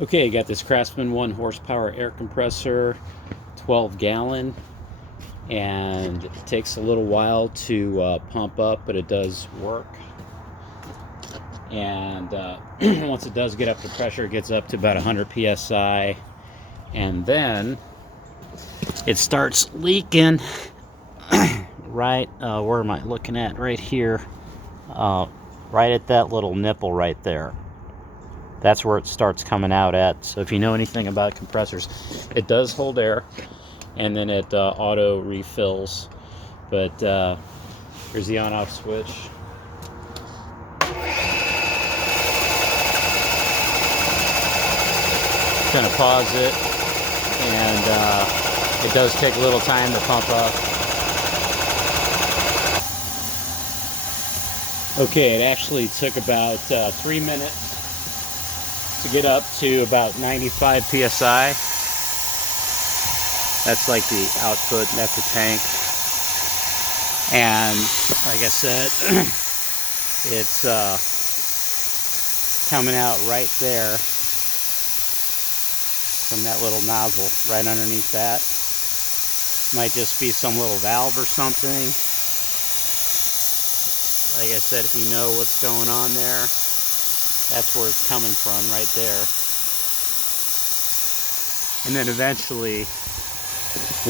Okay, I got this Craftsman 1 horsepower air compressor, 12 gallon, and it takes a little while to pump up, but it does work. And once it does get up to pressure, it gets up to about 100 psi, and then it starts leaking. Right, where am I looking at? Right here, right at that little nipple right there. That's where it starts coming out at. So if you know anything about compressors, it does hold air, and then it auto refills. But here's the on-off switch. Kind of pause it, and it does take a little time to pump up. Okay, it actually took about 3 minutes to get up to about 95 psi. That's like the output, that's the tank. And like I said, it's coming out right there from that little nozzle, right underneath that. Might just be some little valve or something. Like I said, if you know what's going on there, that's where it's coming from, right there. And then eventually,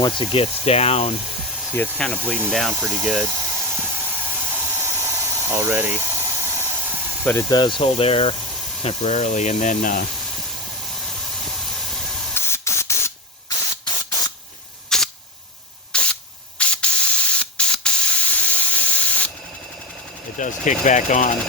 once it gets down, see, it's kind of bleeding down pretty good already. But it does hold air temporarily, and then it does kick back on.